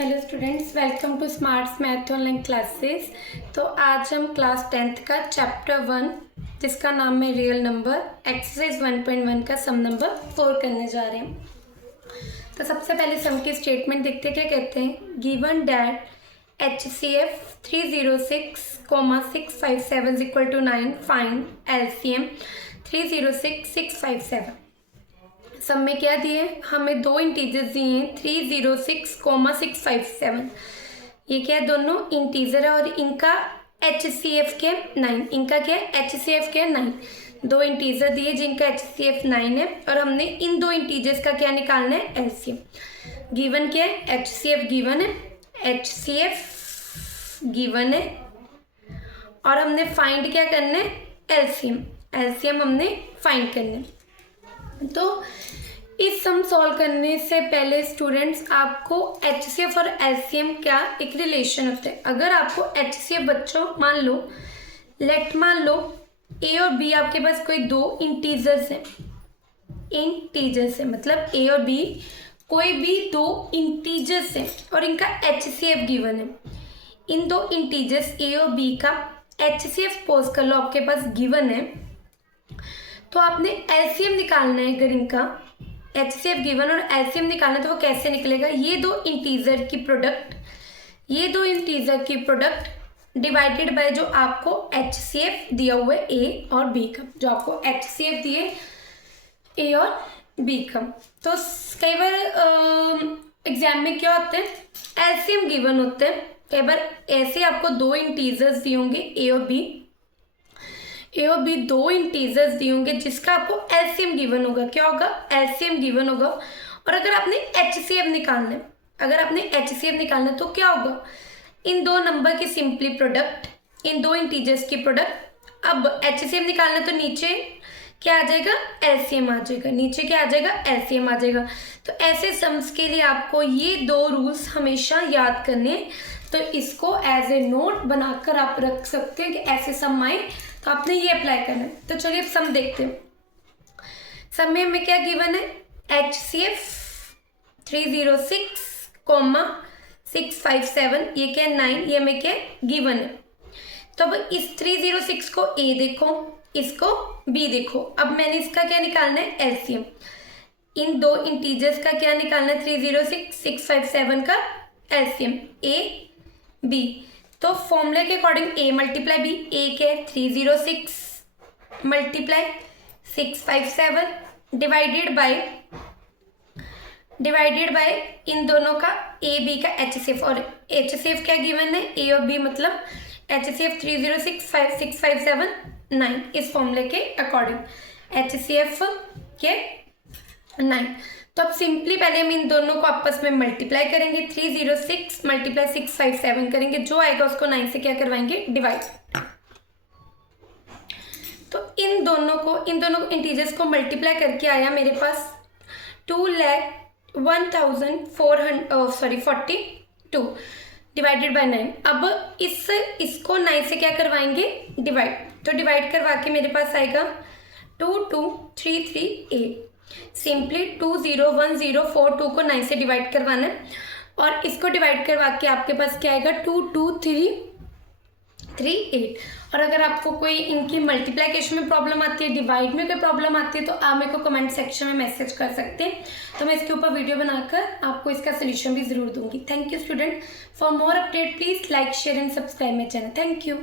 Hello students, welcome to smarts math online classes. तो आज हम क्लास 10th का चैप्टर 1 जिसका नाम है रियल नंबर एक्सरसाइज 1.1 का सम नंबर 4 करने जा रहे हैं। तो सबसे पहले सम की स्टेटमेंट देखते हैं क्या कहते हैं। Given that HCF 306,657 = 9 find LCM 306657। सब में क्या दिए, हमें दो इंटीजर्स दिए हैं 306,657। ये क्या है, दोनों इंटीजर है और इनका HCF क्या है 9। इनका क्या है HCF क्या है 9। दो इंटीजर दिए जिनका HCF 9 है और हमने इन दो इंटीजर्स का क्या निकालना है LCM। गिवन क्या है HCF गिवन है, HCF गिवन है और हमने फाइंड क्या करना है LCM हमने फाइंड करना है। तो इस सम सॉल्व करने से पहले स्टूडेंट्स आपको HCF और LCM क्या एक रिलेशन होता है। अगर आपको HCF बच्चों मान लो A और B आपके पास कोई दो इंटीजर्स हैं, मतलब A और B कोई भी दो इंटीजर्स हैं और इनका HCF गिवन है। इन दो इंटीजर्स A और B का HCF पोज कर लो, आपके पास गिवन है। तो आपने LCM निकालना है। अगर इनका HCF गिवन और LCM निकालना है तो वो कैसे निकलेगा, ये दो इंटीजर की प्रोडक्ट डिवाइडेड बाय जो आपको HCF दिया हुआ है A और B का, जो आपको HCF दिए A और B का। तो कई बार एग्जाम में क्या होते हैं LCM गिवन होते हैं। कई बार ऐसे आपको दो इंटीजर्स दिए होंगे A और B दो इंटीजर्स दिए होंगे जिसका आपको LCM गिवन होगा। क्या होगा LCM गिवन होगा। और अगर आपने HCF निकालना है तो क्या होगा, इन दो नंबर की सिंपली प्रोडक्ट, इन दो इंटीजर्स की प्रोडक्ट। अब HCF निकालना है तो नीचे क्या आ जाएगा LCM आ जाएगा। तो ऐसे सम्स के लिए आपको ये दो रूल्स हमेशा याद करने हैं। तो इसको एज ए नोट बनाकर आप रख सकते हैं कि ऐसे सम आए तो आपने ये अप्लाई करना है। तो चलिए सम देखते हैं। सम में हमें क्या गिवन है HCF 306,657, ये क्या 9, ये हमें क्या गिवन है। तो अब इस 306 को A देखो, इसको B देखो। अब मैंने इसका क्या निकालना है LCM। इन दो इंटीजर्स का क्या निकालना है 306,657 का LCM A B। तो फॉर्मूले के according A multiply B, A के 306 मल्टीप्लाई 657 डिवाइडेड बाय इन दोनों का A B का HCF। और HCF क्या गिवन है A और B, मतलब HCF 306,657 9। इस फॉर्मूले के अकॉर्डिंग HCF के 9। तो अब सिंपली पहले हम इन दोनों को आपस में मल्टीप्लाई करेंगे। 306 मल्टीप्लाई 657 करेंगे, जो आएगा उसको 9 से क्या करवाएंगे डिवाइड। तो इन दोनों इंटीजर्स को मल्टीप्लाई करके आया मेरे पास 2,01,442 डिवाइडेड बाय 9। अब इसको 9 से क्या करवाएंगे डिवाइड। तो डिवाइड करवा के मेरे पास आएगा 22338। सिंपली 201042 को 9 से डिवाइड करवाना है और इसको डिवाइड करवा के आपके पास क्या आएगा 22338। और अगर आपको कोई इनकी मल्टीप्लिकेशन में प्रॉब्लम आती है, डिवाइड में कोई प्रॉब्लम आती है, तो आप मेरे को कमेंट सेक्शन में मैसेज कर सकते हैं। तो मैं इसके ऊपर वीडियो बनाकर आपको इसका सोल्यूशन भी जरूर दूंगी। Thank you student. For more update please like share and subscribe my channel. Thank you.